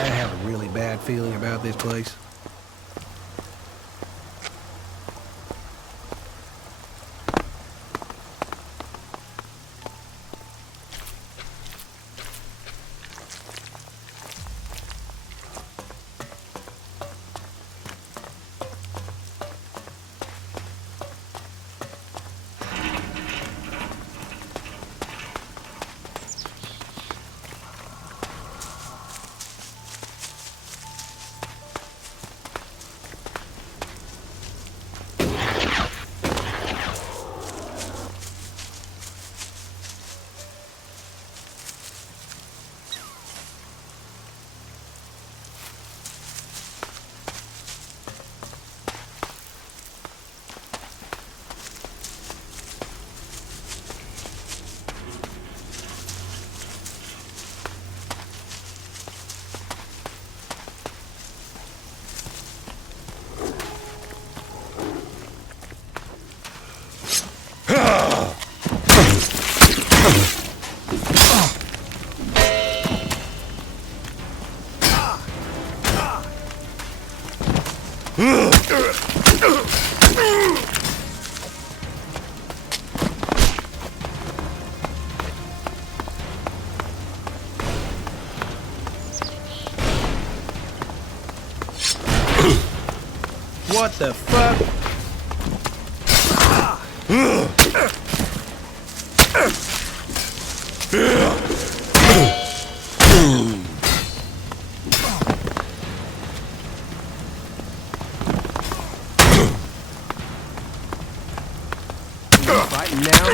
I have a really bad feeling about this place. What the fuck? Fighting now?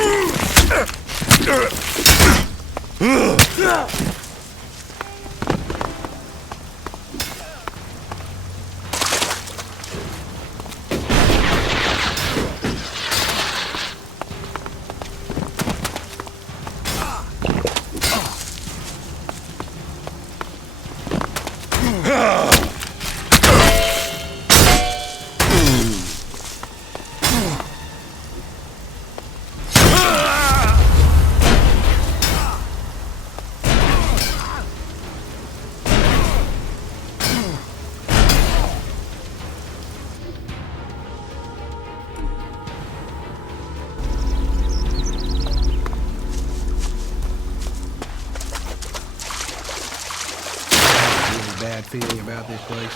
Bad feeling about this place.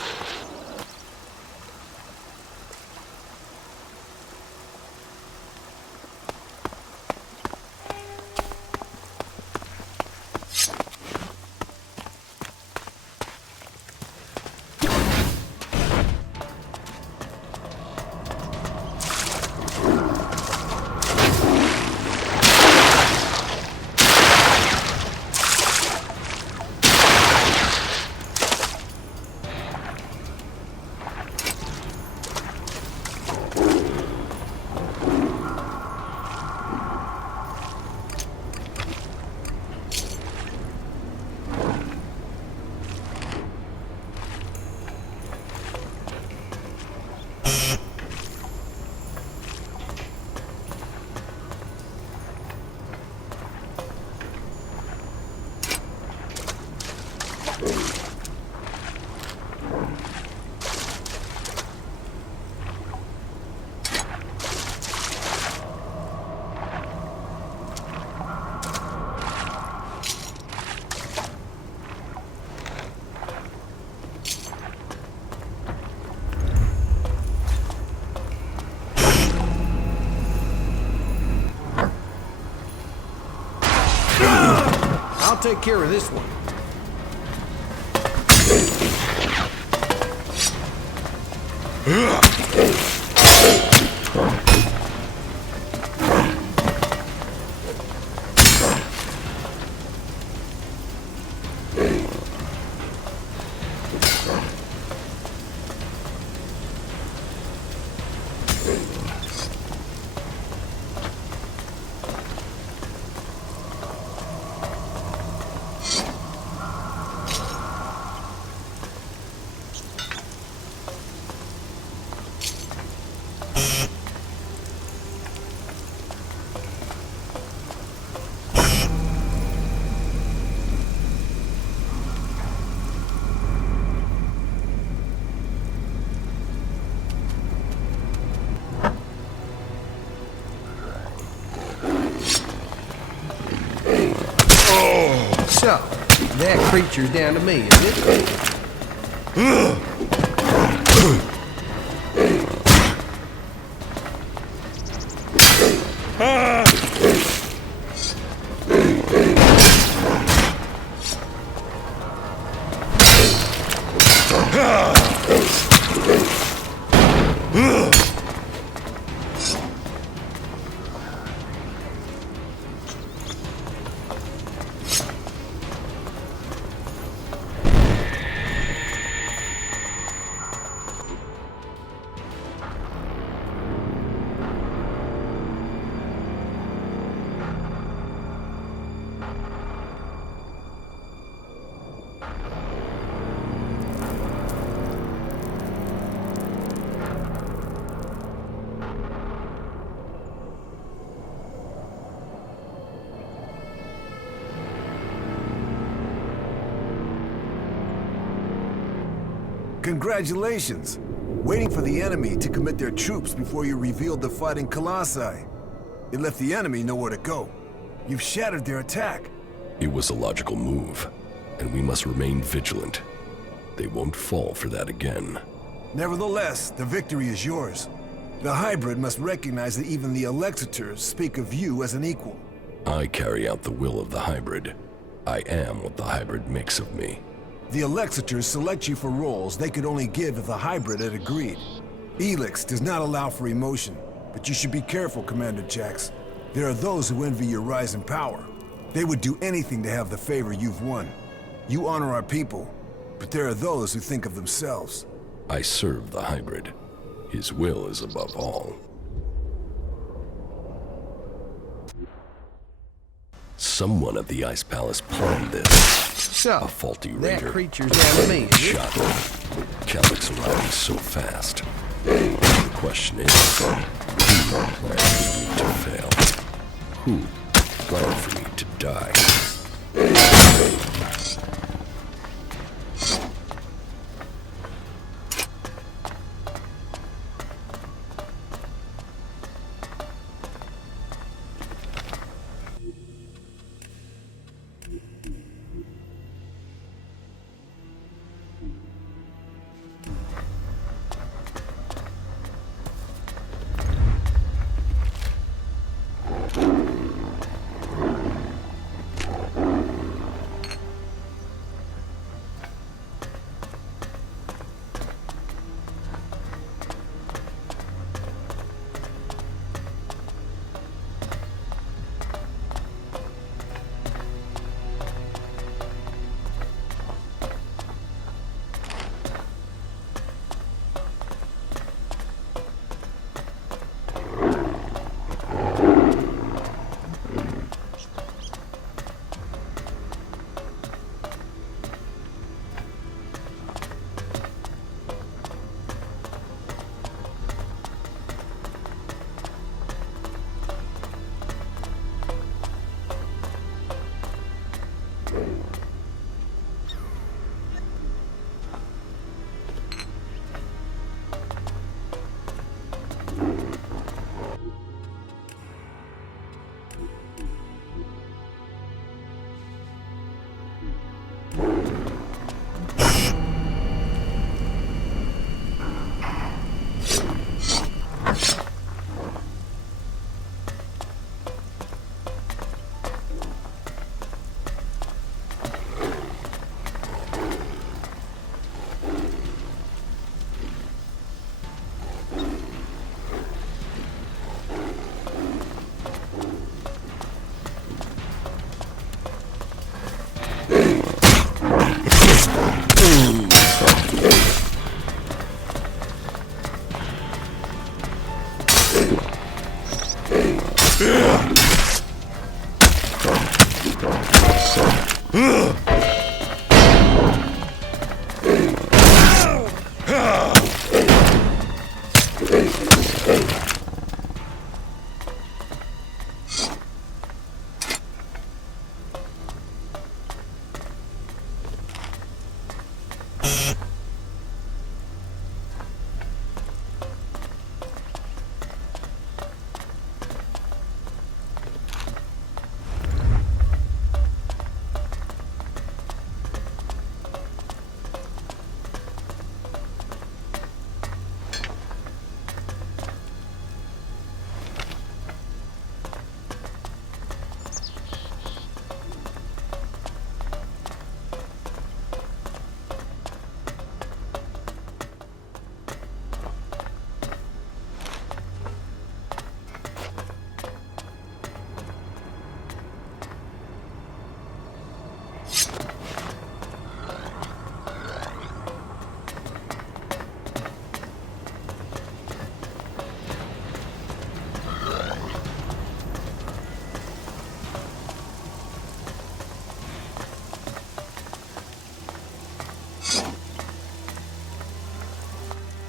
I'll take care of this one. So, that creature's down to me, is it? Congratulations! Waiting for the enemy to commit their troops before you revealed the fighting colossi. It left the enemy nowhere to go. You've shattered their attack. It was a logical move, and we must remain vigilant. They won't fall for that again. Nevertheless, the victory is yours. The hybrid must recognize that even the Elexitors speak of you as an equal. I carry out the will of the hybrid. I am what the hybrid makes of me. The Elexitors select you for roles they could only give if the hybrid had agreed. ELEX does not allow for emotion, but you should be careful, Commander Jax. There are those who envy your rise in power. They would do anything to have the favor you've won. You honor our people, but there are those who think of themselves. I serve the hybrid. His will is above all. Someone at the Ice Palace planned this. So, A faulty that raider. creature's down to me, is it? Shot him. Calyx arriving so fast. The question is, who planned for me to fail? Who planned for me to die?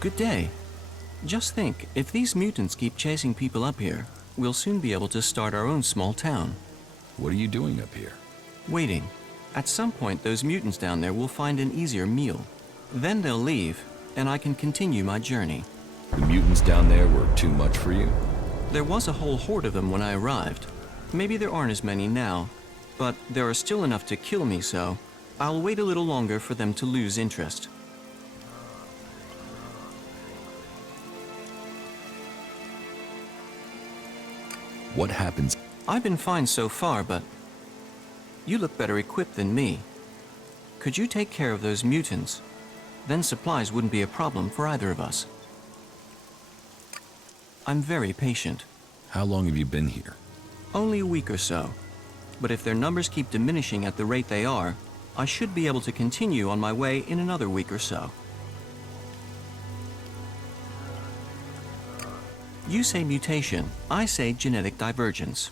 Good day. Just think, if these mutants keep chasing people up here, we'll soon be able to start our own small town. What are you doing up here? Waiting. At some point, those mutants down there will find an easier meal. Then they'll leave, and I can continue my journey. The mutants down there were too much for you? There was a whole horde of them when I arrived. Maybe there aren't as many now, but there are still enough to kill me, so I'll wait a little longer for them to lose interest. What happens? I've been fine so far, but you look better equipped than me. Could you take care of those mutants? Then supplies wouldn't be a problem for either of us. I'm very patient. How long have you been here? Only a week or so. But if their numbers keep diminishing at the rate they are, I should be able to continue on my way in another week or so. You say mutation, I say genetic divergence.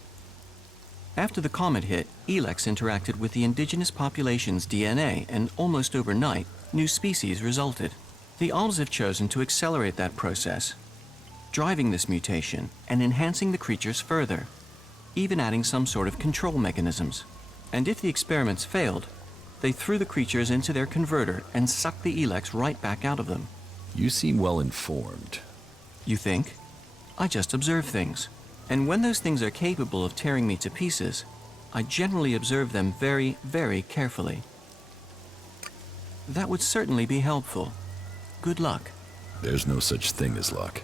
After the comet hit, ELEX interacted with the indigenous population's DNA, and almost overnight, new species resulted. The Alps have chosen to accelerate that process, driving this mutation and enhancing the creatures further, even adding some sort of control mechanisms. And if the experiments failed, they threw the creatures into their converter and sucked the ELEX right back out of them. You seem well informed. You think? I just observe things. And when those things are capable of tearing me to pieces, I generally observe them very, very carefully. That would certainly be helpful. Good luck. There's no such thing as luck.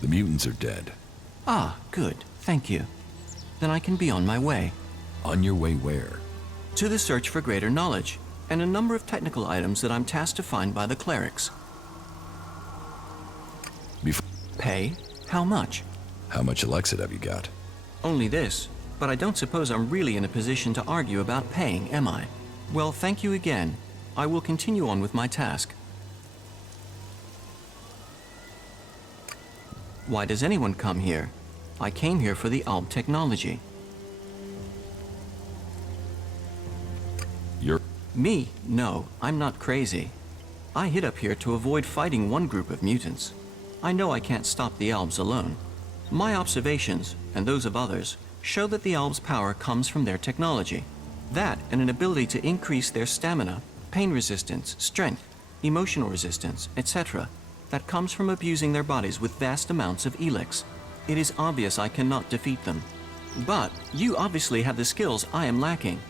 The mutants are dead. Ah, good. Thank you. Then I can be on my way. On your way where? To the search for greater knowledge, and a number of technical items that I'm tasked to find by the clerics. Pay? How much? How much Elexit have you got? Only this, but I don't suppose I'm really in a position to argue about paying, am I? Well, thank you again. I will continue on with my task. Why does anyone come here? I came here for the Alb technology. You're... Me? No, I'm not crazy. I hid up here to avoid fighting one group of mutants. I know I can't stop the Albs alone. My observations, and those of others, show that the Albs' power comes from their technology. That and an ability to increase their stamina, pain resistance, strength, emotional resistance, etc. That comes from abusing their bodies with vast amounts of ELEX. It is obvious I cannot defeat them. But you obviously have the skills I am lacking.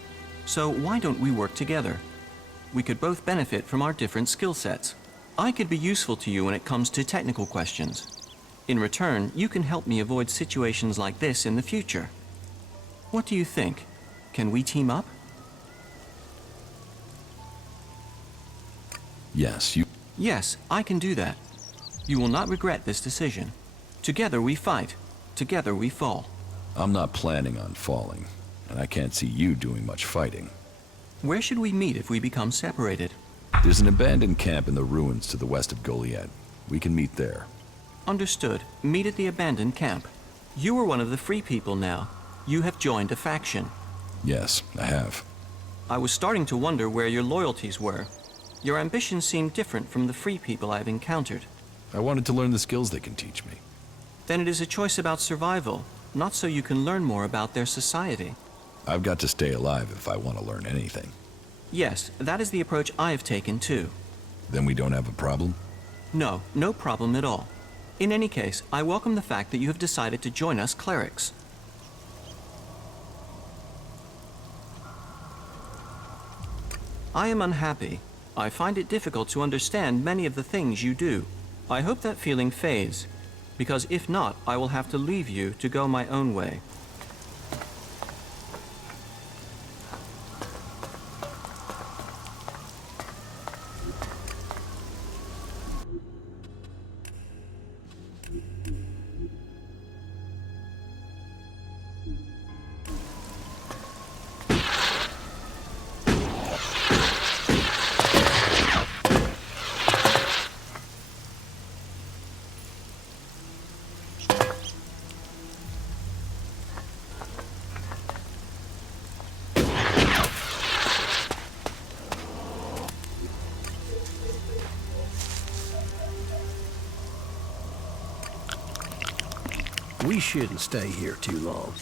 So why don't we work together? We could both benefit from our different skill sets. I could be useful to you when it comes to technical questions. In return, you can help me avoid situations like this in the future. What do you think? Can we team up? Yes, you... Yes, I can do that. You will not regret this decision. Together we fight. Together we fall. I'm not planning on falling, and I can't see you doing much fighting. Where should we meet if we become separated? There's an abandoned camp in the ruins to the west of Goliad. We can meet there. Understood. Meet at the abandoned camp. You are one of the free people now. You have joined a faction. Yes, I have. I was starting to wonder where your loyalties were. Your ambitions seem different from the free people I've encountered. I wanted to learn the skills they can teach me. then it is a choice about survival, not so you can learn more about their society. I've got to stay alive if I want to learn anything. Yes, that is the approach I have taken too. Then we don't have a problem? No, no problem at all. In any case, I welcome the fact that you have decided to join us clerics. I am unhappy. I find it difficult to understand many of the things you do. I hope that feeling fades, because if not, I will have to leave you to go my own way. We shouldn't stay here too long.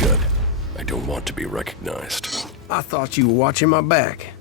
Good. I don't want to be recognized. I thought you were watching my back.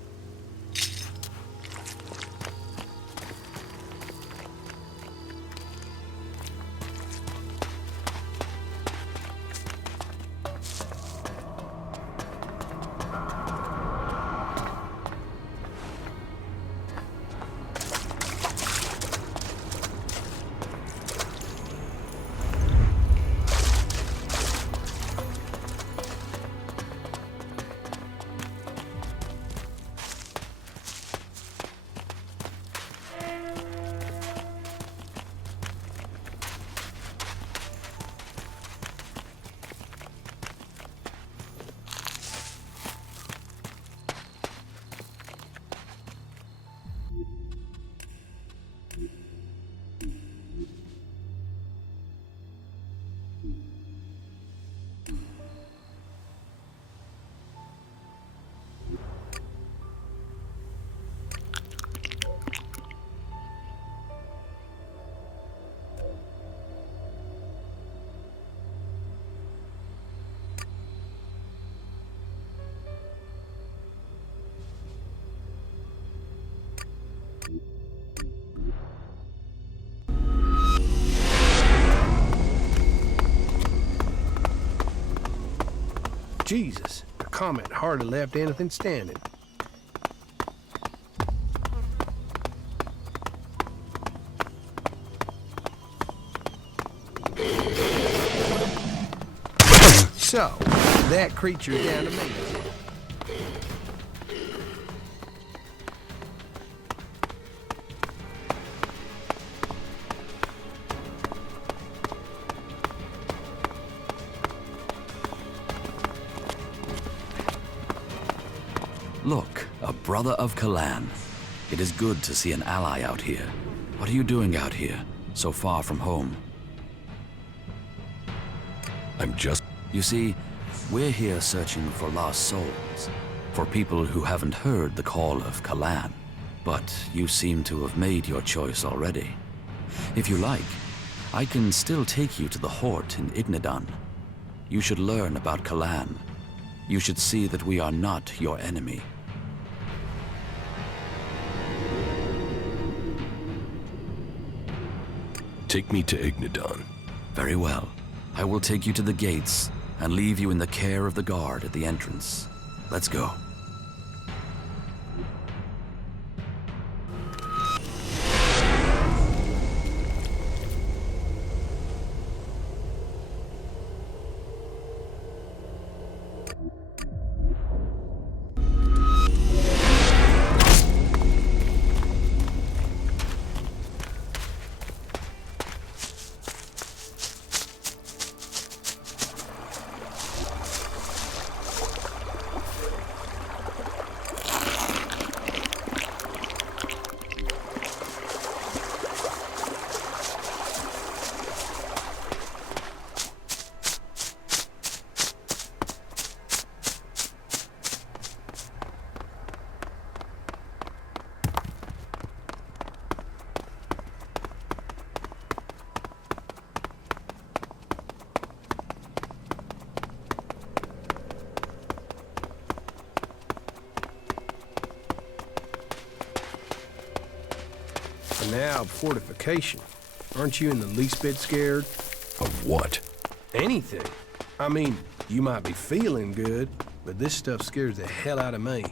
Jesus, the comet hardly left anything standing. So, that creature's down to me. Look, a brother of Kalan. It is good to see an ally out here. What are you doing out here, so far from home? I'm just... You see, we're here searching for lost souls, for people who haven't heard the call of Kalan. But you seem to have made your choice already. If you like, I can still take you to the Hort in Ignidan. You should learn about Kalan. You should see that we are not your enemy. Take me to Ignidan. Very well. I will take you to the gates and leave you in the care of the guard at the entrance. Let's go. Now, fortification. Aren't you in the least bit scared? Of what? Anything. I mean, you might be feeling good, but this stuff scares the hell out of me.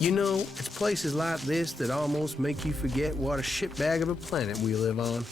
You know, it's places like this that almost make you forget what a shitbag of a planet we live on.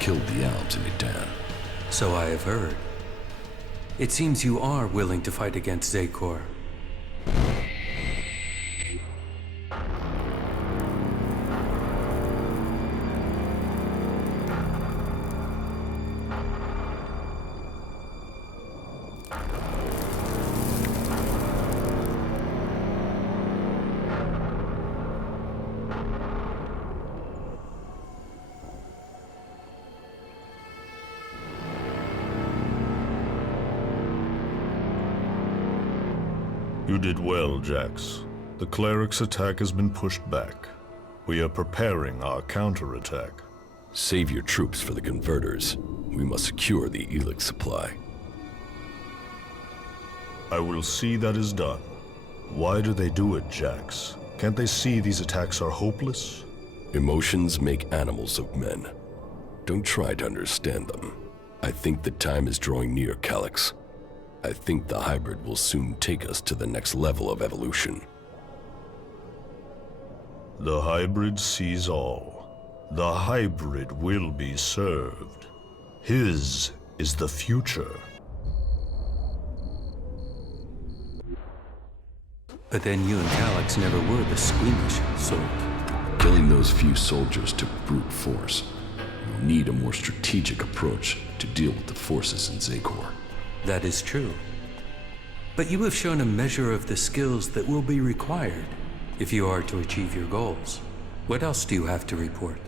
Killed the elves in Idan. So I have heard. It seems you are willing to fight against Zakor. You did well, Jax. The cleric's attack has been pushed back. We are preparing our counterattack. Save your troops for the converters. We must secure the ELEX supply. I will see that is done. Why do they do it, Jax? Can't they see these attacks are hopeless? Emotions make animals of men. Don't try to understand them. I think the time is drawing near, Calyx. I think the hybrid will soon take us to the next level of evolution. The hybrid sees all. The hybrid will be served. His is the future. But then you and Calyx never were the squeamish sort. Killing those few soldiers took brute force. We'll need a more strategic approach to deal with the forces in Zakor. That is true. But you have shown a measure of the skills that will be required if you are to achieve your goals. What else do you have to report?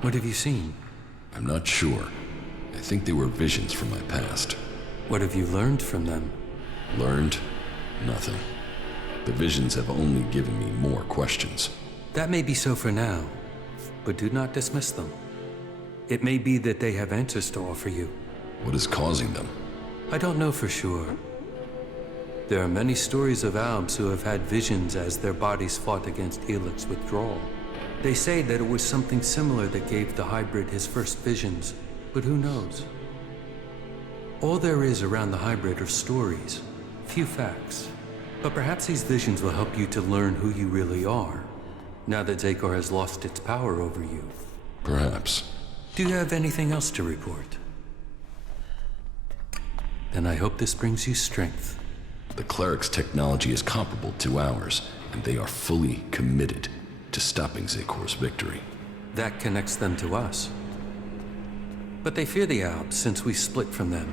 What have you seen? I'm not sure. I think they were visions from my past. What have you learned from them? Learned? Nothing. The visions have only given me more questions. That may be so for now, but do not dismiss them. It may be that they have answers to offer you. What is causing them? I don't know for sure. There are many stories of Albs who have had visions as their bodies fought against ELEX withdrawal. They say that it was something similar that gave the hybrid his first visions, but who knows? All there is around the hybrid are stories, few facts. But perhaps these visions will help you to learn who you really are, now that Zakor has lost its power over you. Perhaps. Do you have anything else to report? Then I hope this brings you strength. The cleric's technology is comparable to ours, and they are fully committed to stopping Zakor's victory. That connects them to us. But they fear the Albs since we split from them,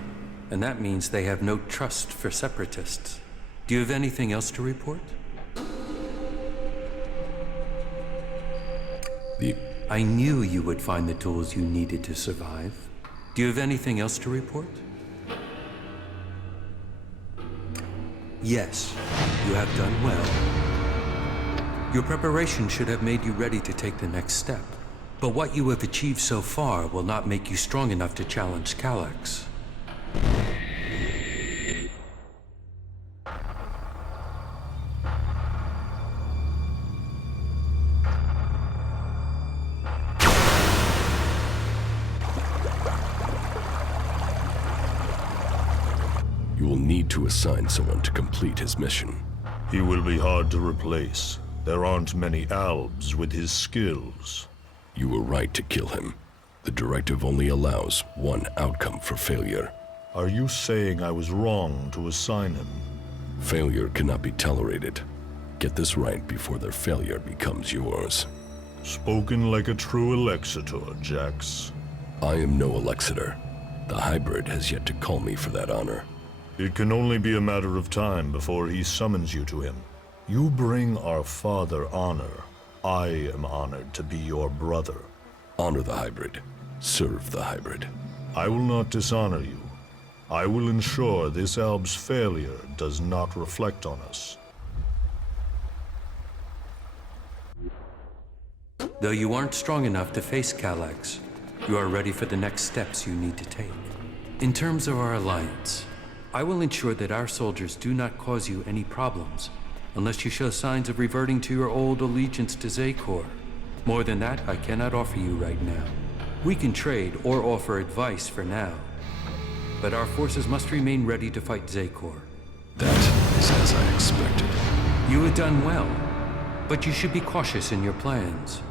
and that means they have no trust for separatists. Do you have anything else to report? I knew you would find the tools you needed to survive. Do you have anything else to report? Yes, you have done well. Your preparation should have made you ready to take the next step. But what you have achieved so far will not make you strong enough to challenge Calyx. You will need to assign someone to complete his mission. He will be hard to replace. There aren't many Albs with his skills. You were right to kill him. The directive only allows one outcome for failure. Are you saying I was wrong to assign him? Failure cannot be tolerated. Get this right before their failure becomes yours. Spoken like a true Elexitor, Jax. I am no Elexitor. The hybrid has yet to call me for that honor. It can only be a matter of time before he summons you to him. You bring our father honor. I am honored to be your brother. Honor the hybrid. Serve the hybrid. I will not dishonor you. I will ensure this Alb's failure does not reflect on us. Though you aren't strong enough to face Calyx, you are ready for the next steps you need to take. In terms of our alliance, I will ensure that our soldiers do not cause you any problems, unless you show signs of reverting to your old allegiance to Zakor. More than that, I cannot offer you right now. We can trade or offer advice for now, but our forces must remain ready to fight Zakor. That is as I expected. You have done well, but you should be cautious in your plans.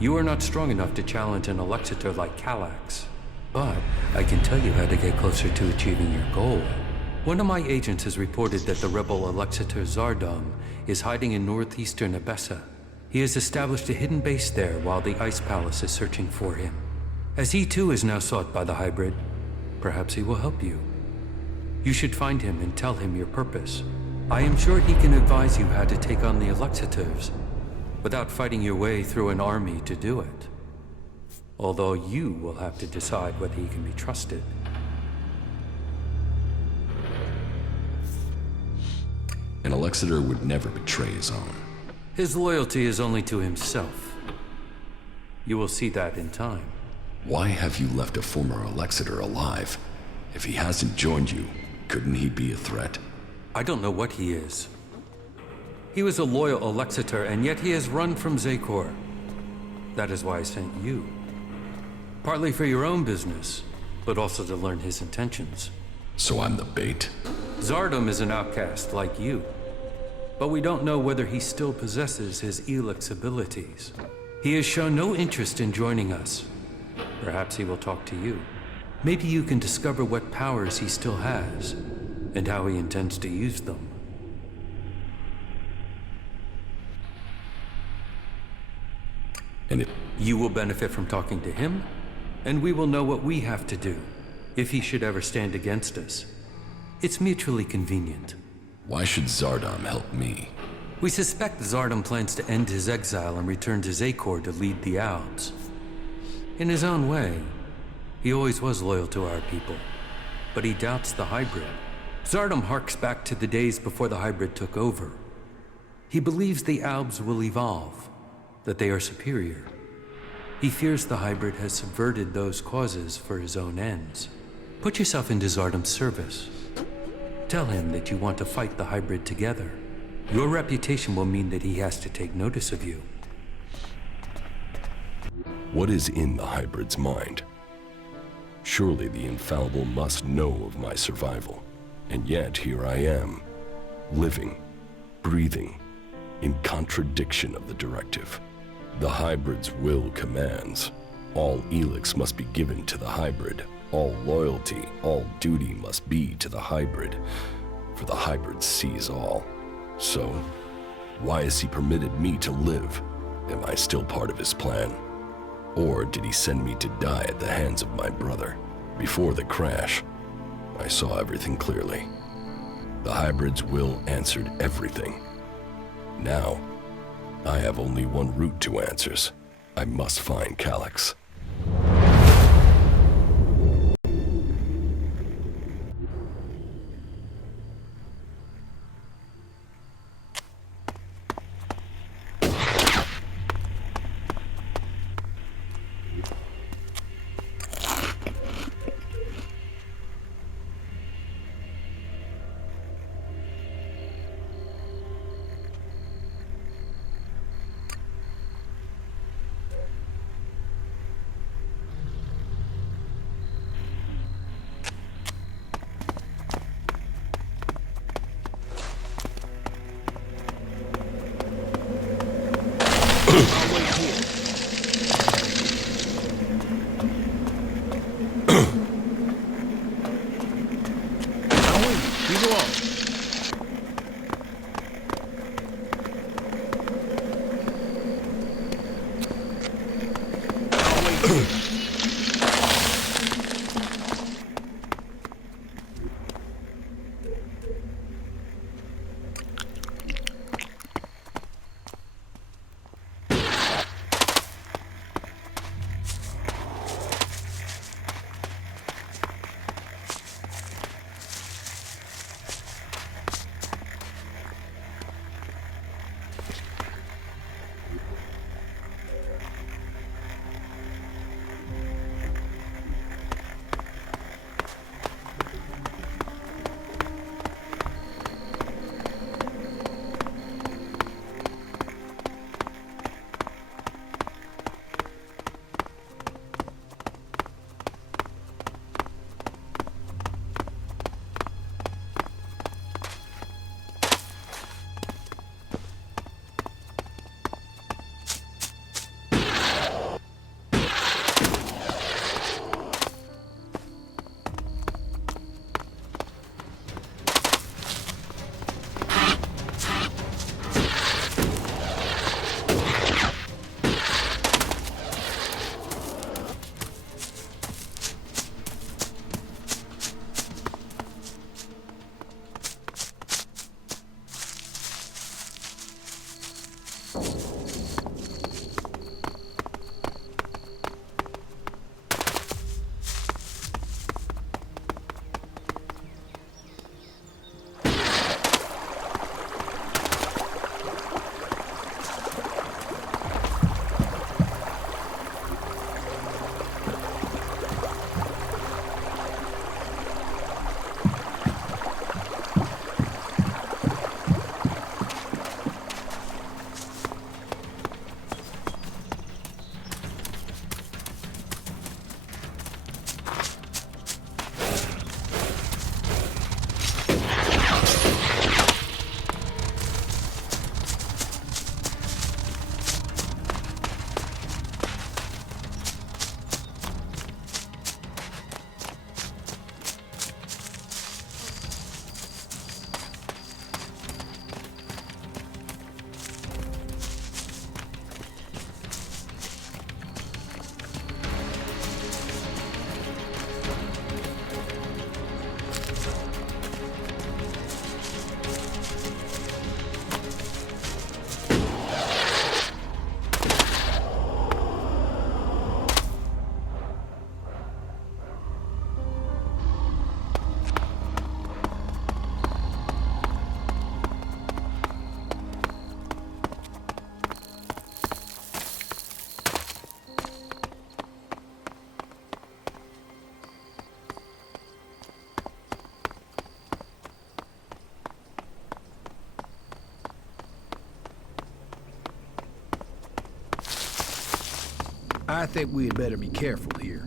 You are not strong enough to challenge an Elexitor like Calyx, but I can tell you how to get closer to achieving your goal. One of my agents has reported that the rebel Elexitor Zardom is hiding in northeastern Abessa. He has established a hidden base there while the Ice Palace is searching for him. As he too is now sought by the hybrid, perhaps he will help you. You should find him and tell him your purpose. I am sure he can advise you how to take on the Elexitors without fighting your way through an army to do it. although you will have to decide whether he can be trusted. An Alexander would never betray his own. His loyalty is only to himself. You will see that in time. Why have you left a former Alexander alive? If he hasn't joined you, couldn't he be a threat? I don't know what he is. He was a loyal Alexander, and yet he has run from Zakor. That is why I sent you. Partly for your own business, but also to learn his intentions. So I'm the bait? Zardom is an outcast like you, but we don't know whether he still possesses his ELEX abilities. He has shown no interest in joining us. Perhaps he will talk to you. Maybe you can discover what powers he still has, and how he intends to use them. And if you will benefit from talking to him, and we will know what we have to do, if he should ever stand against us. It's mutually convenient. why should Zardom help me? We suspect Zardom plans to end his exile and return to Zakor to lead the Alps. In his own way, he always was loyal to our people, but he doubts the hybrid. Zardom harks back to the days before the hybrid took over. He believes the Alps will evolve, that they are superior. He fears the hybrid has subverted those causes for his own ends. Put yourself into Zardom's service. Tell him that you want to fight the hybrid together. Your reputation will mean that he has to take notice of you. What is in the hybrid's mind? Surely the infallible must know of my survival. And yet here I am, living, breathing, in contradiction of the directive. The hybrid's will commands. All ELEX must be given to the hybrid. All loyalty, all duty must be to the hybrid. For the hybrid sees all. So, why has he permitted me to live? Am I still part of his plan? Or did he send me to die at the hands of my brother? Before the crash, I saw everything clearly. The hybrid's will answered everything. Now, I have only one route to answers. I must find Calyx. I think we had better be careful here.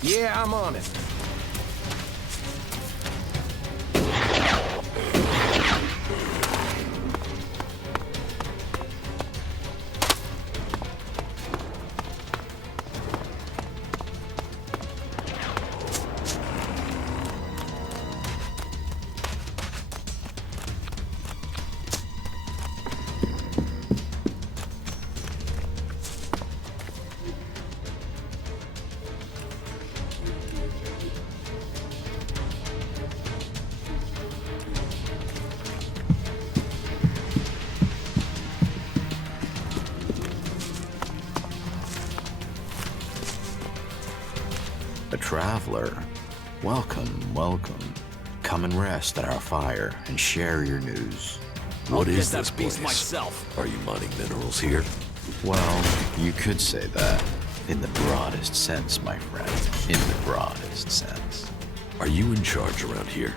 Yeah, I'm on it. A traveler. Welcome, welcome. Come and rest at our fire and share your news. What is this place? Are you mining minerals here? Well, you could say that. In the broadest sense, my friend. In the broadest sense. Are you in charge around here?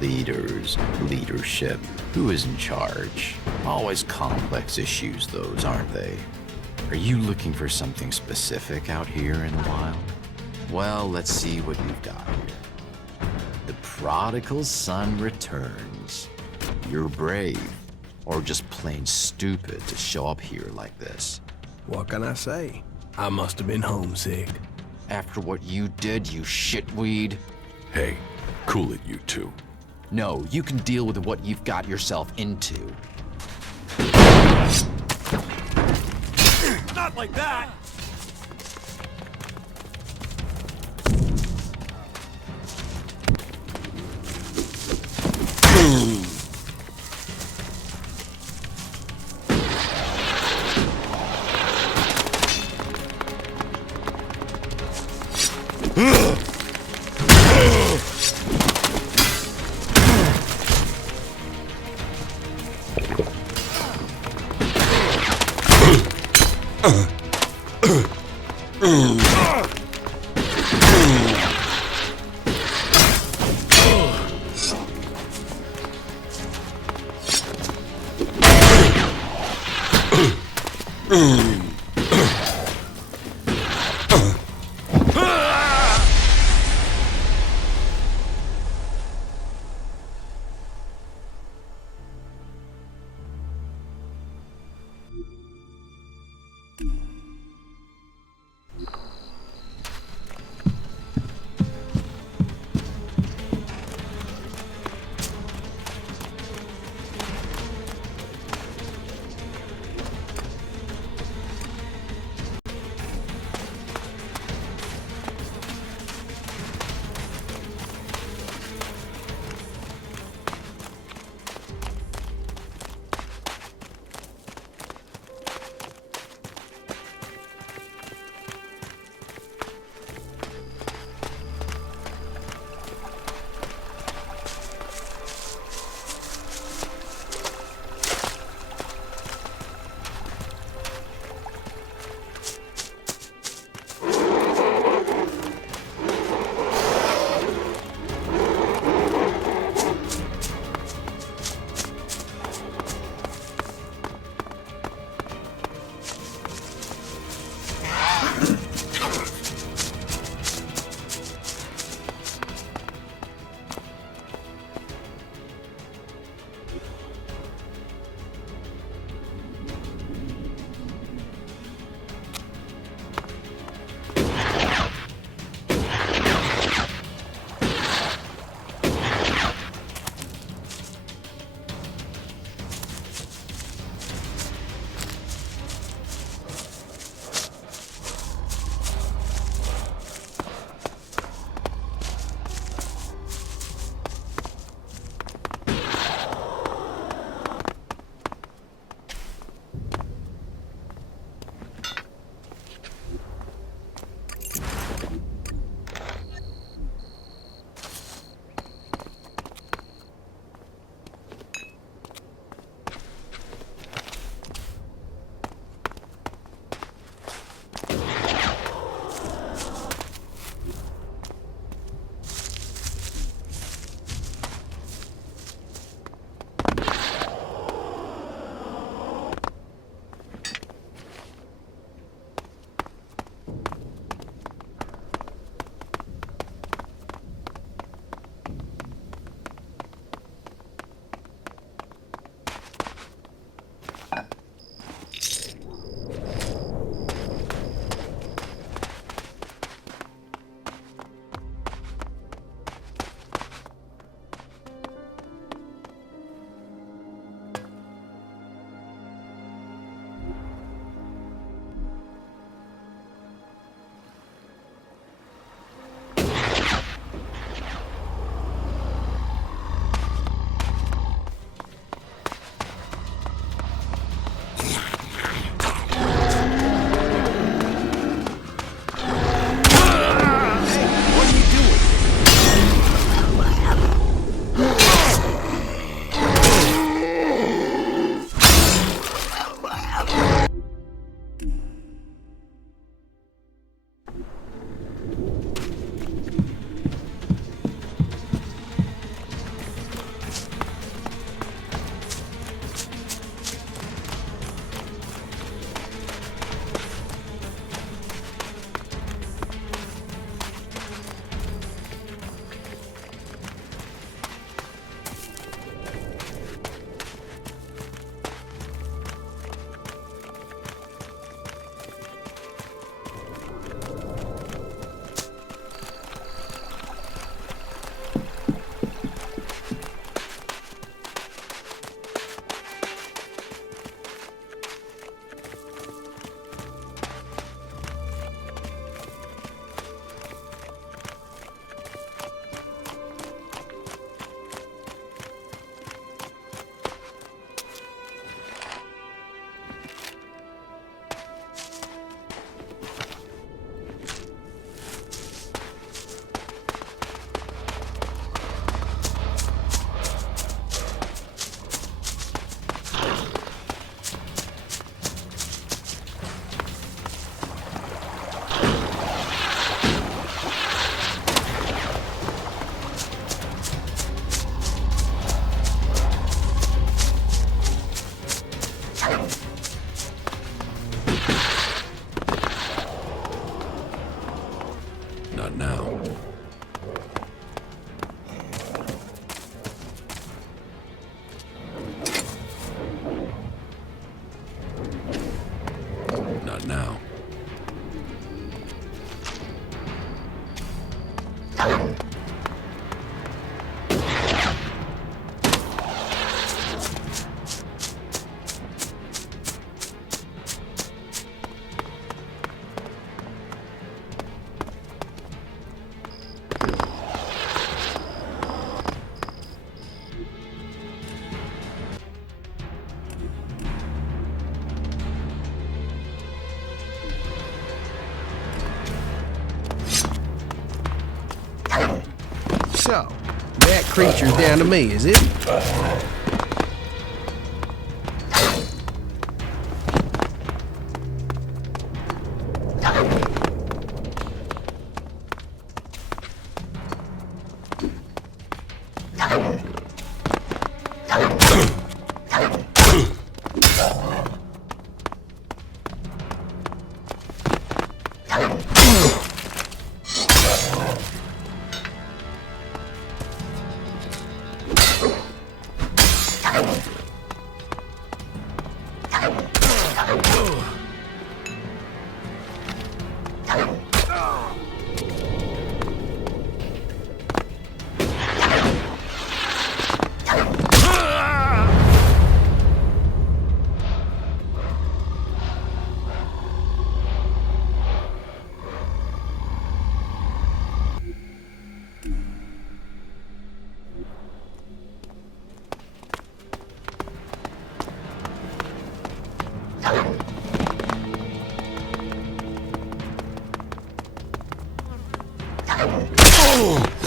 Leaders, leadership. Who is in charge? Always complex issues, those, aren't they? Are you looking for something specific out here in the wild? Well, let's see what you've got here. The prodigal son returns. You're brave, or just plain stupid to show up here like this. What can I say? I must have been homesick. After what you did, you shitweed. Hey, cool it, you two. No, you can deal with what you've got yourself into. Not like that! So, that creature's down to me, is it?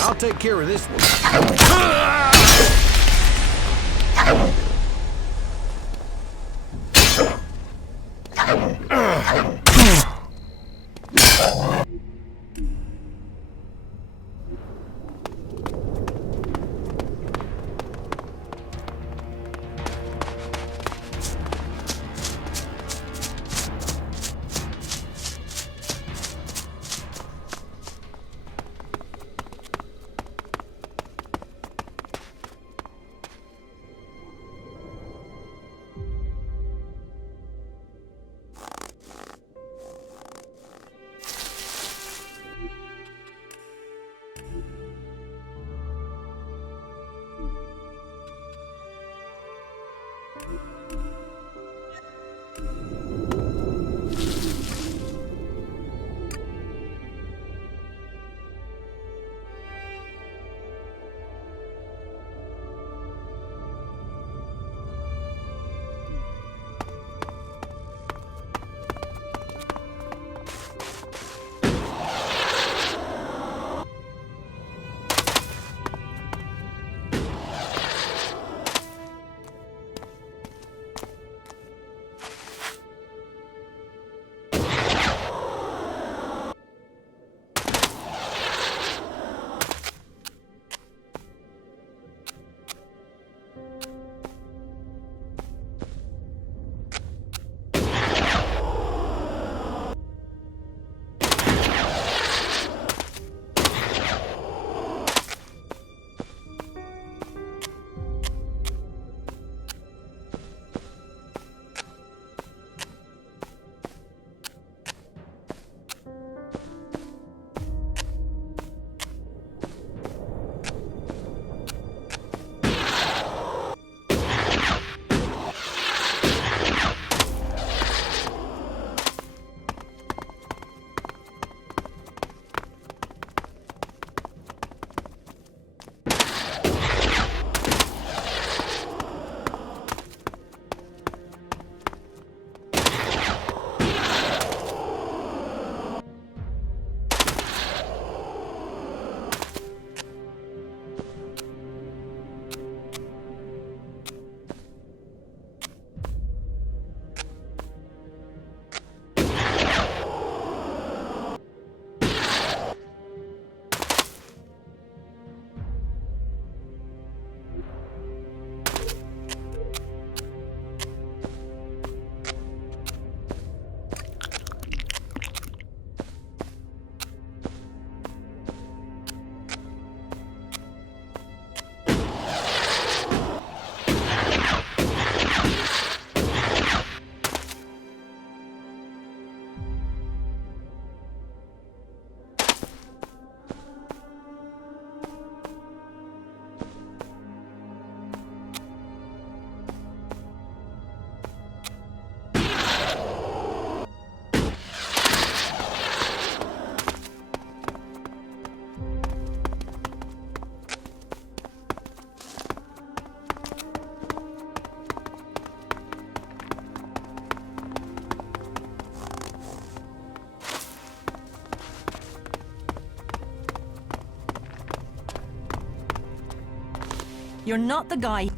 I'll take care of this one. You're not the guy.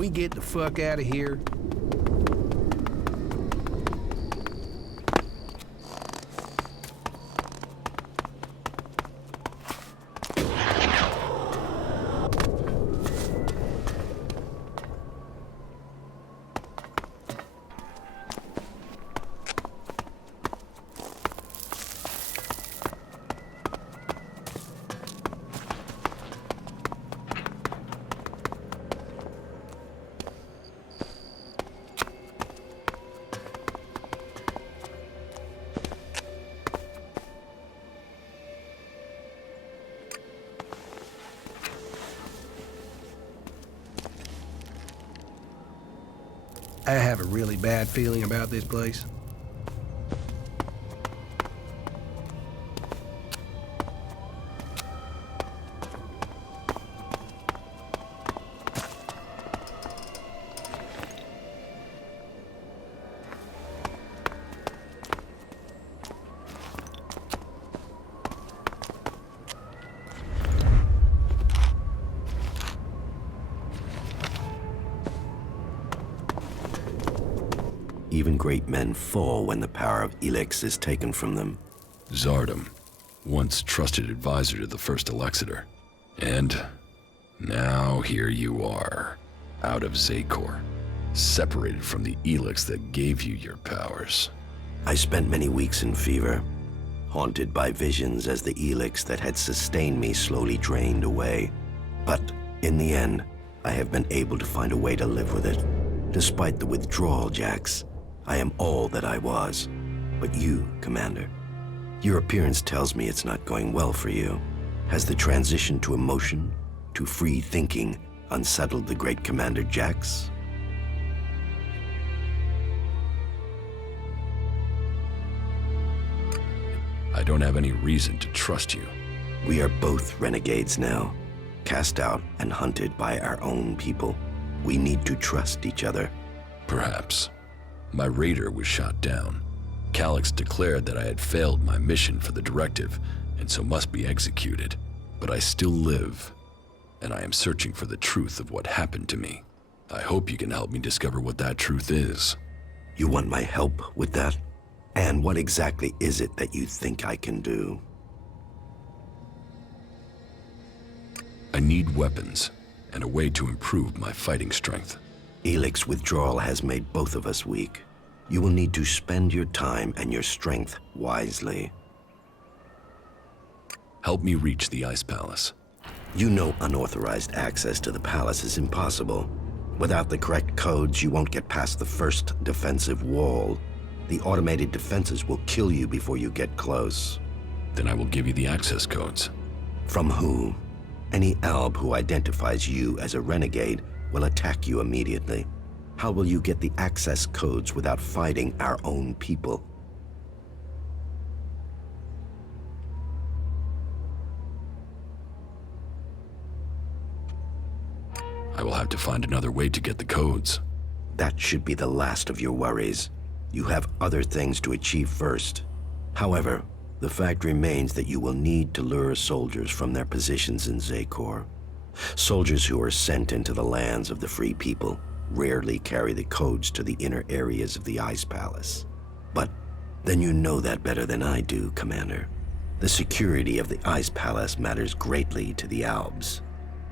we get the fuck out of here? I have a really bad feeling about this place. Even great men fall when the power of ELEX is taken from them. Zardom, once trusted advisor to the first Alexator. And now here you are, out of Zakor, separated from the ELEX that gave you your powers. I spent many weeks in fever, haunted by visions as the ELEX that had sustained me slowly drained away. But in the end, I have been able to find a way to live with it. Despite the withdrawal, Jax, I am all that I was. But you, Commander, your appearance tells me it's not going well for you. Has the transition to emotion, to free thinking, unsettled the great Commander Jax? I don't have any reason to trust you. We are both renegades now, cast out and hunted by our own people. We need to trust each other. Perhaps. My raider was shot down. Calyx declared that I had failed my mission for the directive, and so must be executed. But I still live, and I am searching for the truth of what happened to me. I hope you can help me discover what that truth is. You want my help with that? And what exactly is it that you think I can do? I need weapons, and a way to improve my fighting strength. ELEX withdrawal has made both of us weak. You will need to spend your time and your strength wisely. Help me reach the Ice Palace. You know unauthorized access to the palace is impossible. Without the correct codes, you won't get past the first defensive wall. The automated defenses will kill you before you get close. Then I will give you the access codes. From who? Any Alb who identifies you as a renegade will attack you immediately. How will you get the access codes without fighting our own people? I will have to find another way to get the codes. That should be the last of your worries. You have other things to achieve first. However, the fact remains that you will need to lure soldiers from their positions in Zakor. Soldiers who are sent into the lands of the free people rarely carry the codes to the inner areas of the Ice Palace. But then you know that better than I do, Commander. The security of the Ice Palace matters greatly to the Albs.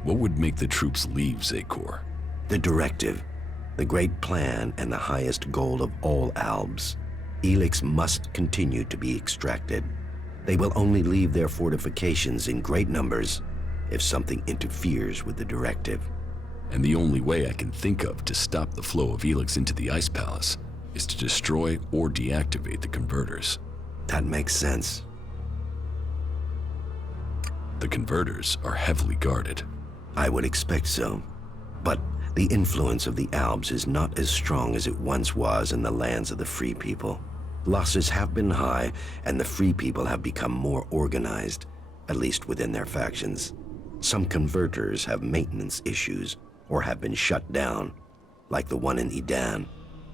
What would make the troops leave Zakor? The directive, the great plan, and the highest goal of all Albs. ELEX must continue to be extracted. They will only leave their fortifications in great numbers if something interferes with the directive. And the only way I can think of to stop the flow of ELEX into the Ice Palace is to destroy or deactivate the converters. That makes sense. The converters are heavily guarded. I would expect so. But the influence of the Albs is not as strong as it once was in the lands of the Free People. Losses have been high, and the Free People have become more organized, at least within their factions. Some converters have maintenance issues, or have been shut down, like the one in Edan.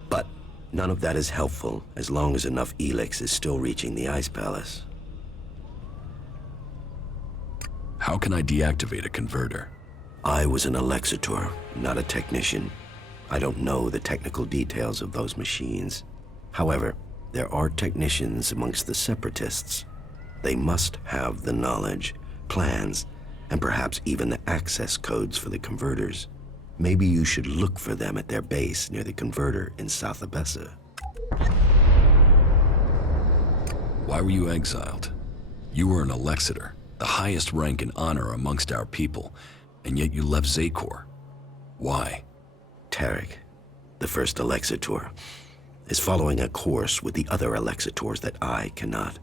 But none of that is helpful as long as enough ELEX is still reaching the Ice Palace. How can I deactivate a converter? I was an Alexitor, not a technician. I don't know the technical details of those machines. However, there are technicians amongst the Separatists. They must have the knowledge, plans, and perhaps even the access codes for the converters. Maybe you should look for them at their base near the converter in South Abessa. Why were you exiled? You were an Alexitor, the highest rank and honor amongst our people, and yet you left Zakor. Why? Tarek, the first Alexitor, is following a course with the other Alexitors that I cannot.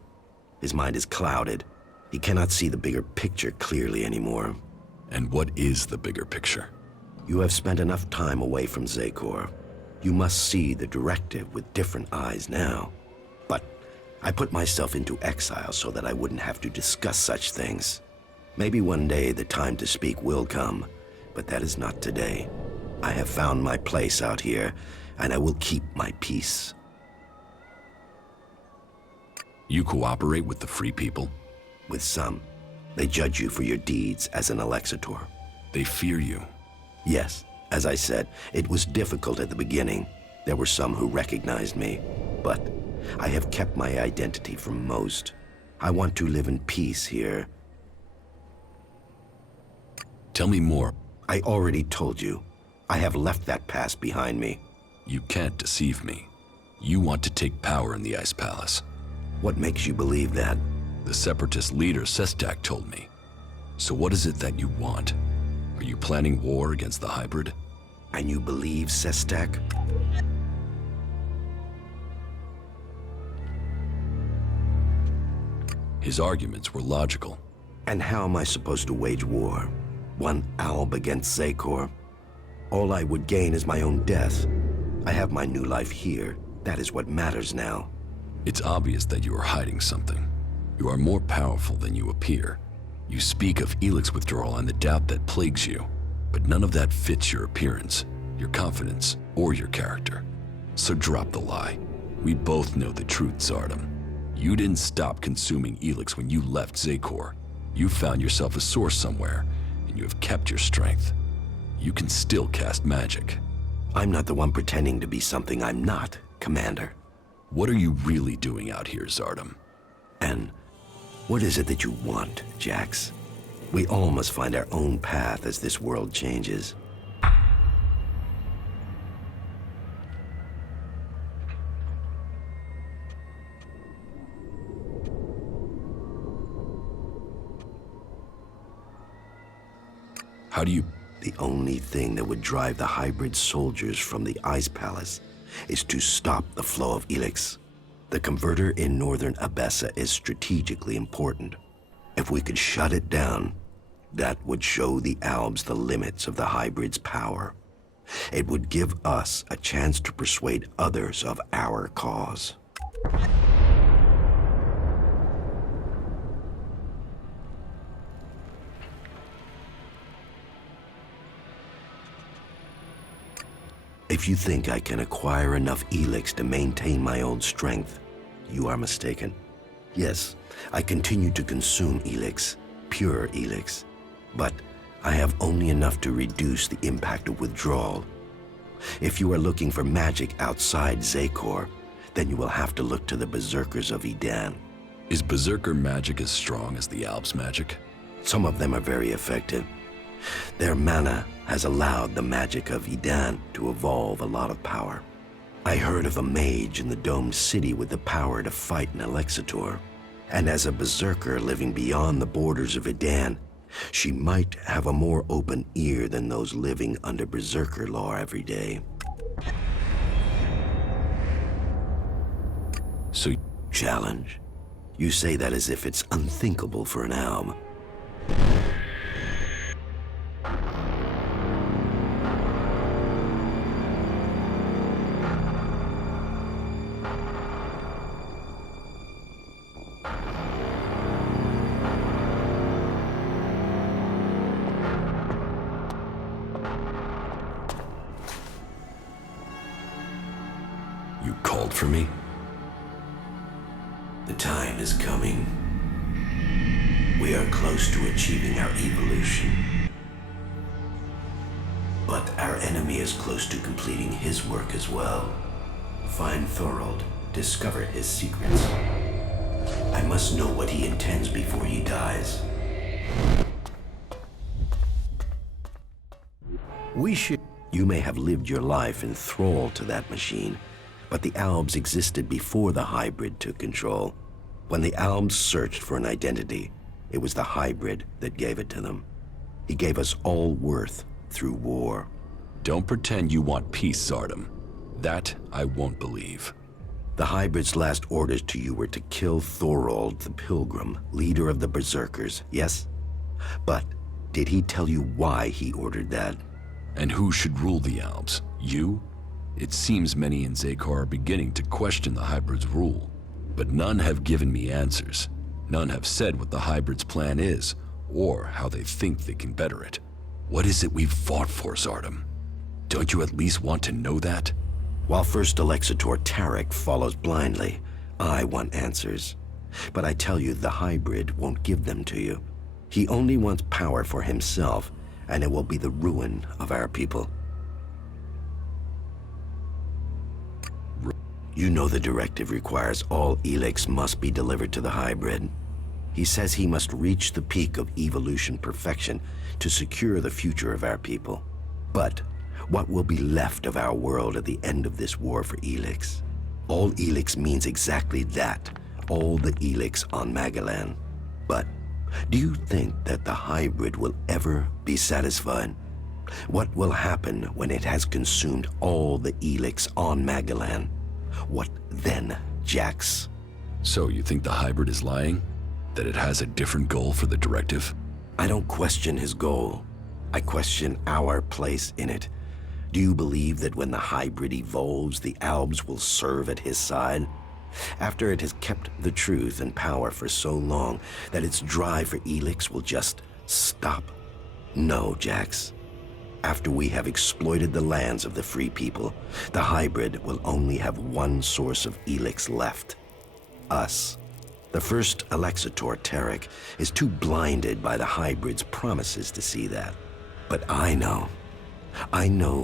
His mind is clouded. He cannot see the bigger picture clearly anymore. And what is the bigger picture? You have spent enough time away from Zakor. You must see the directive with different eyes now. But I put myself into exile so that I wouldn't have to discuss such things. Maybe one day the time to speak will come, but that is not today. I have found my place out here, and I will keep my peace. You cooperate with the Free People? With some. They judge you for your deeds as an Alexitor. They fear you? Yes. As I said, it was difficult at the beginning. There were some who recognized me, but I have kept my identity from most. I want to live in peace here. Tell me more. I already told you. I have left that past behind me. You can't deceive me. You want to take power in the Ice Palace. What makes you believe that? The Separatist leader, Sestak, told me. So what is it that you want? Are you planning war against the hybrid? And you believe Sestak? His arguments were logical. And how am I supposed to wage war? One alb against Zekor? All I would gain is my own death. I have my new life here. That is what matters now. It's obvious that you are hiding something. You are more powerful than you appear. You speak of ELEX withdrawal and the doubt that plagues you, but none of that fits your appearance, your confidence, or your character. So drop the lie. We both know the truth, Zardom. You didn't stop consuming ELEX when you left Zekor. You found yourself a source somewhere, and you have kept your strength. You can still cast magic. I'm not the one pretending to be something I'm not, Commander. What are you really doing out here, Zardom? And what is it that you want, Jax? We all must find our own path as this world changes. How do you... The only thing that would drive the hybrid soldiers from the Ice Palace is to stop the flow of ELEX. The converter in northern Abessa is strategically important. If we could shut it down, that would show the Albs the limits of the hybrid's power. It would give us a chance to persuade others of our cause. If you think I can acquire enough ELEX to maintain my own strength, you are mistaken. Yes, I continue to consume ELEX, pure ELEX, but I have only enough to reduce the impact of withdrawal. If you are looking for magic outside Zekor, then you will have to look to the Berserkers of Edan. Is Berserker magic as strong as the Albs' magic? Some of them are very effective. Their mana has allowed the magic of Edan to evolve a lot of power. I heard of a mage in the domed city with the power to fight an Alexitor. And as a berserker living beyond the borders of Edan, she might have a more open ear than those living under berserker law every day. So... Challenge? You say that as if it's unthinkable for an alb. You called for me? The time is coming. We are close to achieving our evolution. But our enemy is close to completing his work as well. Find Thorold, discover his secrets. I must know what he intends before he dies. We should... You may have lived your life in thrall to that machine, but the Albs existed before the hybrid took control. When the Albs searched for an identity, it was the hybrid that gave it to them. He gave us all worth through war. Don't pretend you want peace, Zardom. That I won't believe. The hybrid's last orders to you were to kill Thorold the Pilgrim, leader of the Berserkers, yes? But did he tell you why he ordered that? And who should rule the Albs? You? It seems many in Zakor are beginning to question the hybrid's rule, but none have given me answers. None have said what the hybrid's plan is, or how they think they can better it. What is it we've fought for, Zardom? Don't you at least want to know that? While First Alexitor Tarek follows blindly, I want answers. But I tell you, the hybrid won't give them to you. He only wants power for himself, and it will be the ruin of our people. You know the directive requires all ELEX must be delivered to the hybrid. He says he must reach the peak of evolution perfection to secure the future of our people. But what will be left of our world at the end of this war for ELEX? All ELEX means exactly that, all the ELEX on Magalan. But do you think that the hybrid will ever be satisfied? What will happen when it has consumed all the ELEX on Magalan? What then, Jax? So you think the hybrid is lying? That it has a different goal for the directive? I don't question his goal. I question our place in it. Do you believe that when the hybrid evolves, the Albs will serve at his side? After it has kept the truth and power for so long that its drive for ELEX will just stop? No, Jax. After we have exploited the lands of the free people, the hybrid will only have one source of ELEX left. Us. The First Alexitor Tarek is too blinded by the hybrid's promises to see that. But I know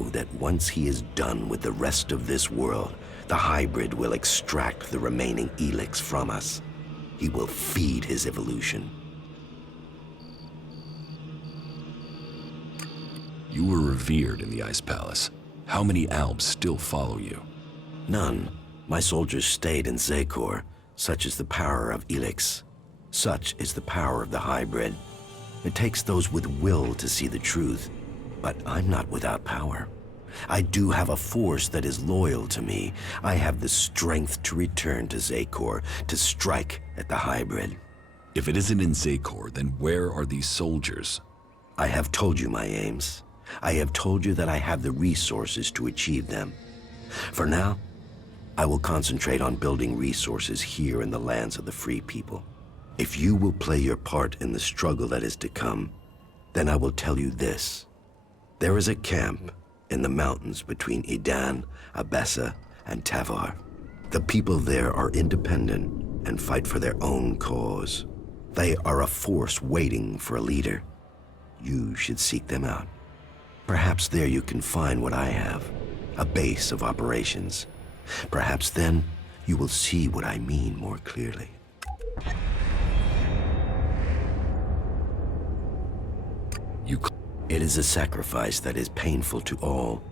that once he is done with the rest of this world, the hybrid will extract the remaining ELEX from us. He will feed his evolution. You were revered in the Ice Palace. How many Albs still follow you? None. My soldiers stayed in Zakor. Such is the power of ELEX. Such is the power of the hybrid. It takes those with will to see the truth. But I'm not without power. I do have a force that is loyal to me. I have the strength to return to Zakor, to strike at the hybrid. If it isn't in Zakor, then where are these soldiers? I have told you my aims. I have told you that I have the resources to achieve them. For now, I will concentrate on building resources here in the lands of the free people. If you will play your part in the struggle that is to come, then I will tell you this. There is a camp in the mountains between Idan, Abessa, and Tavar. The people there are independent and fight for their own cause. They are a force waiting for a leader. You should seek them out. Perhaps there you can find what I have, a base of operations. Perhaps then you will see what I mean more clearly. It is a sacrifice that is painful to all.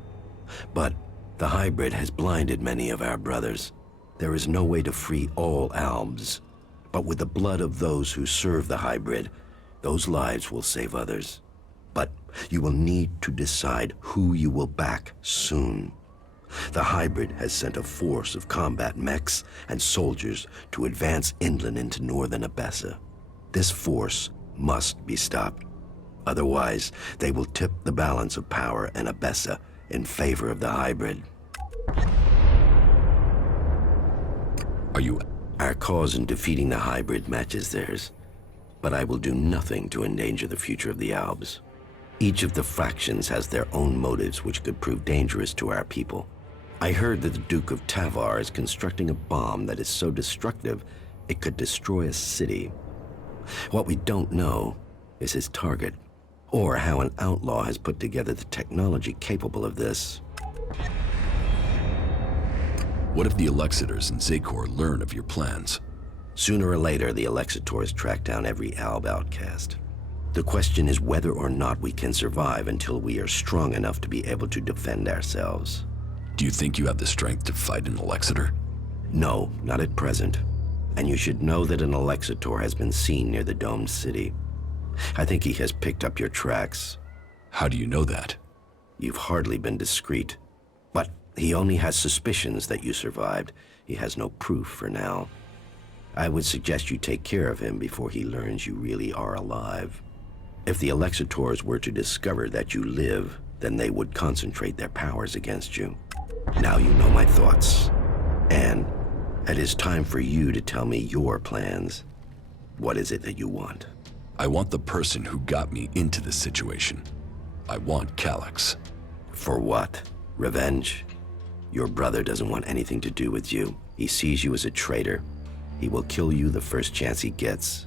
But the hybrid has blinded many of our brothers. There is no way to free all Albs. But with the blood of those who serve the hybrid, those lives will save others. But you will need to decide who you will back soon. The hybrid has sent a force of combat mechs and soldiers to advance inland into northern Abessa. This force must be stopped. Otherwise, they will tip the balance of power in Abessa in favor of the hybrid. Our cause in defeating the hybrid matches theirs, but I will do nothing to endanger the future of the Albs. Each of the factions has their own motives which could prove dangerous to our people. I heard that the Duke of Tavar is constructing a bomb that is so destructive it could destroy a city. What we don't know is his target, or how an outlaw has put together the technology capable of this. What if the Alexitors in Zakor learn of your plans? Sooner or later, the Alexitors track down every Alb outcast. The question is whether or not we can survive until we are strong enough to be able to defend ourselves. Do you think you have the strength to fight an Alexitor? No, not at present. And you should know that an Alexitor has been seen near the domed city. I think he has picked up your tracks. How do you know that? You've hardly been discreet. But he only has suspicions that you survived. He has no proof for now. I would suggest you take care of him before he learns you really are alive. If the Alexitors were to discover that you live, then they would concentrate their powers against you. Now you know my thoughts. And it is time for you to tell me your plans. What is it that you want? I want the person who got me into this situation. I want Calyx. For what? Revenge? Your brother doesn't want anything to do with you. He sees you as a traitor. He will kill you the first chance he gets.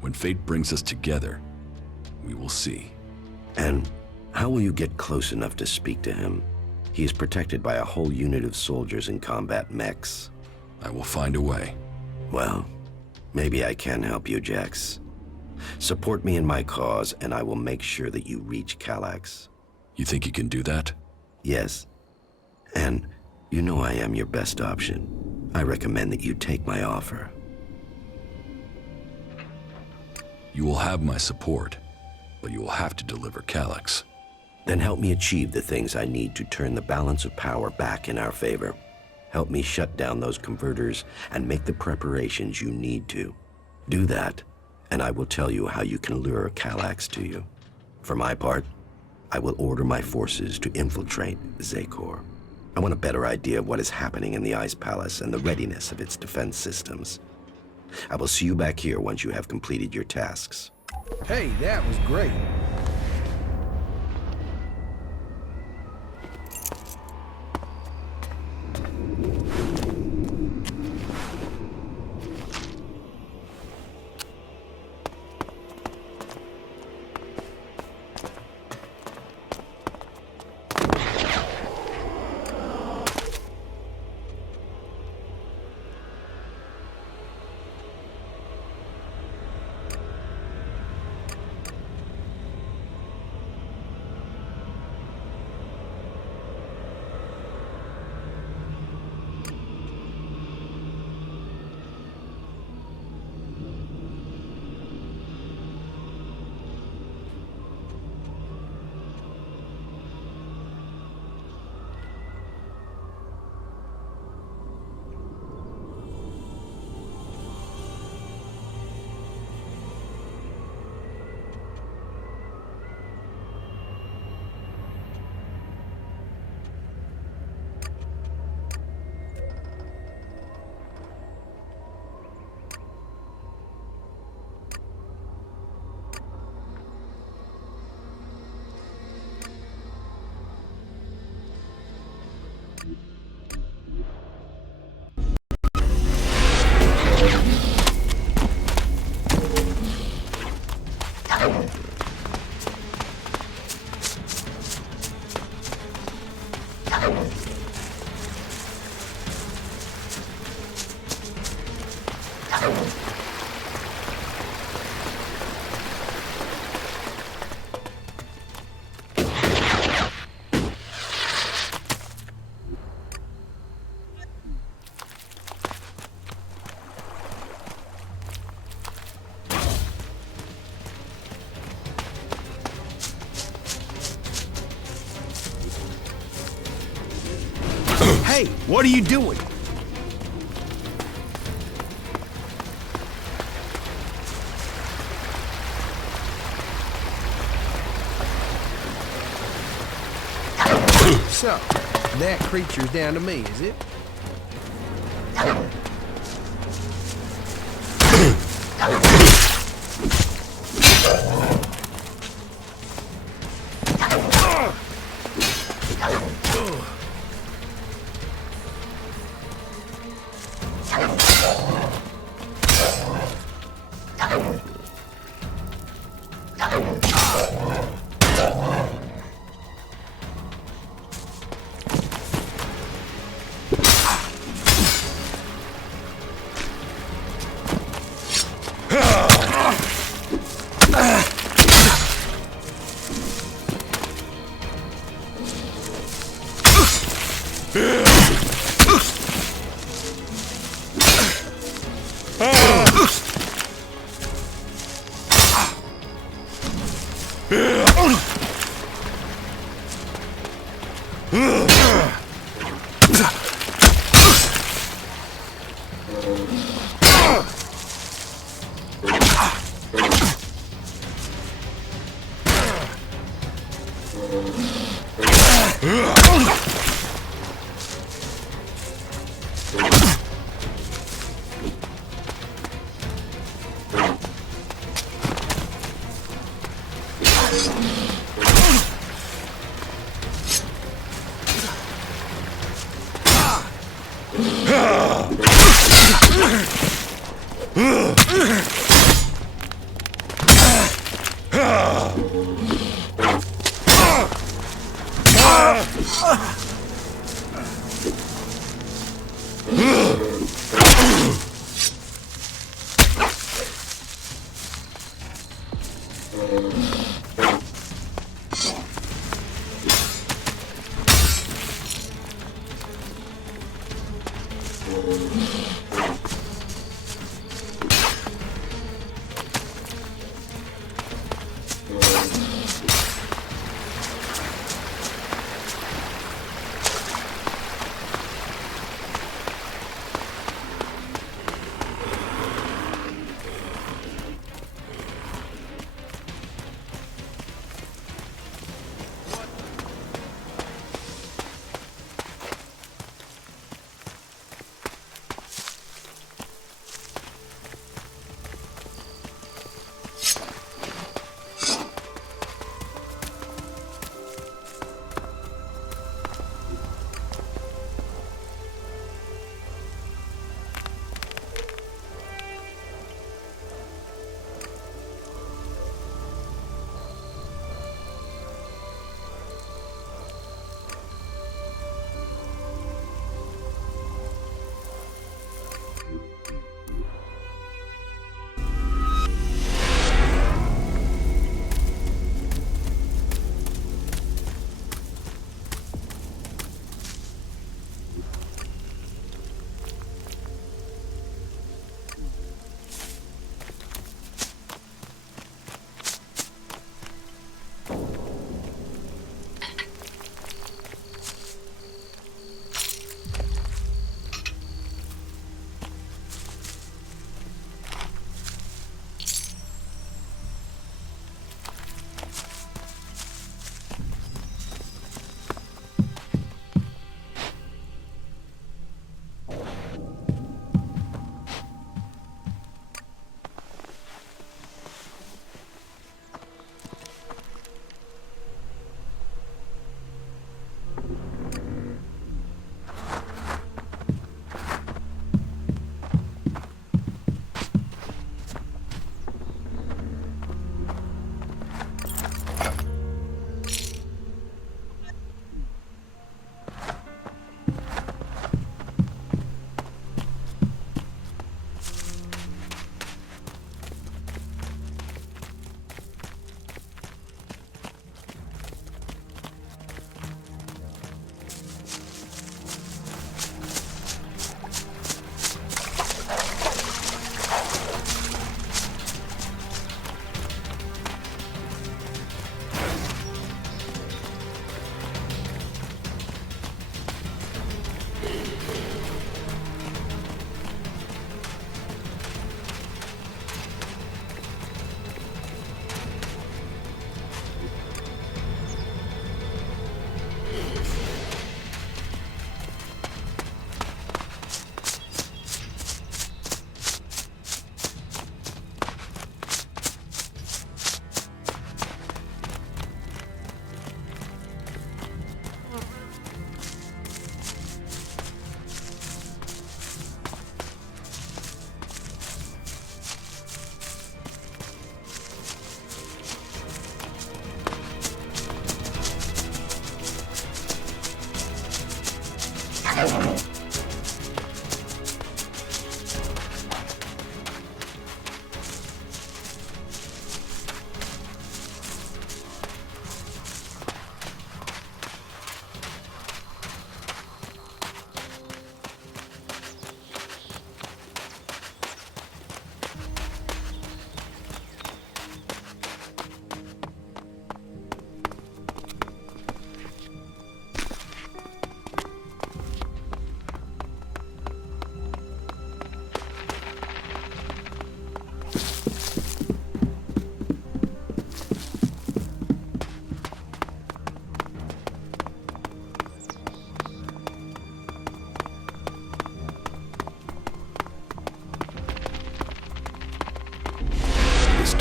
When fate brings us together, we will see. And how will you get close enough to speak to him? He is protected by a whole unit of soldiers in combat mechs. I will find a way. Well, maybe I can help you, Jax. Support me in my cause, and I will make sure that you reach Calyx. You think you can do that? Yes. And you know I am your best option. I recommend that you take my offer. You will have my support, but you will have to deliver Calyx. Then help me achieve the things I need to turn the balance of power back in our favor. Help me shut down those converters and make the preparations you need to. Do that, and I will tell you how you can lure Calyx to you. For my part, I will order my forces to infiltrate Zakor. I want a better idea of what is happening in the Ice Palace and the readiness of its defense systems. I will see you back here once you have completed your tasks. Hey, that was great. Hey, what are you doing? So, that creature's down to me, is it?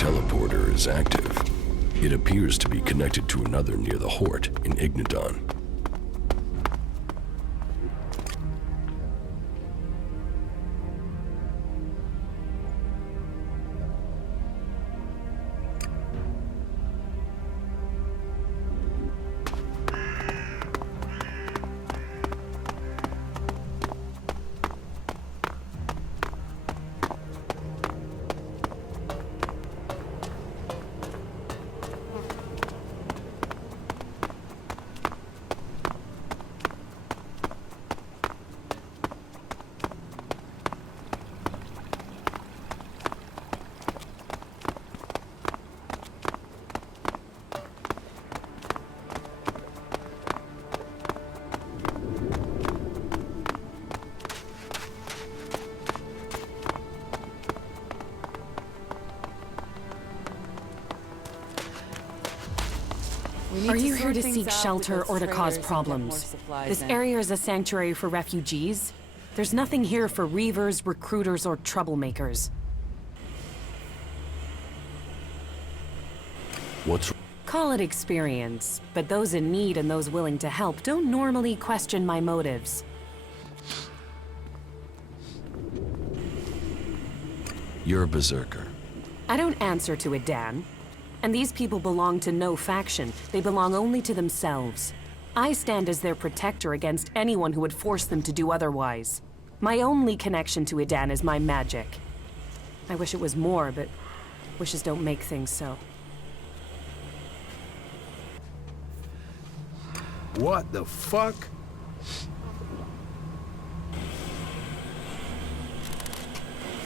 teleporter is active. It appears to be connected to another near the Hort in Ignadon. Are you here to seek shelter or to cause problems? This area is a sanctuary for refugees. There's nothing here for reavers, recruiters, or troublemakers. What's... Call it experience, but those in need and those willing to help don't normally question my motives. You're a berserker. I don't answer to Adan. And these people belong to no faction. They belong only to themselves. I stand as their protector against anyone who would force them to do otherwise. My only connection to Adan is my magic. I wish it was more, but wishes don't make things so. What the fuck?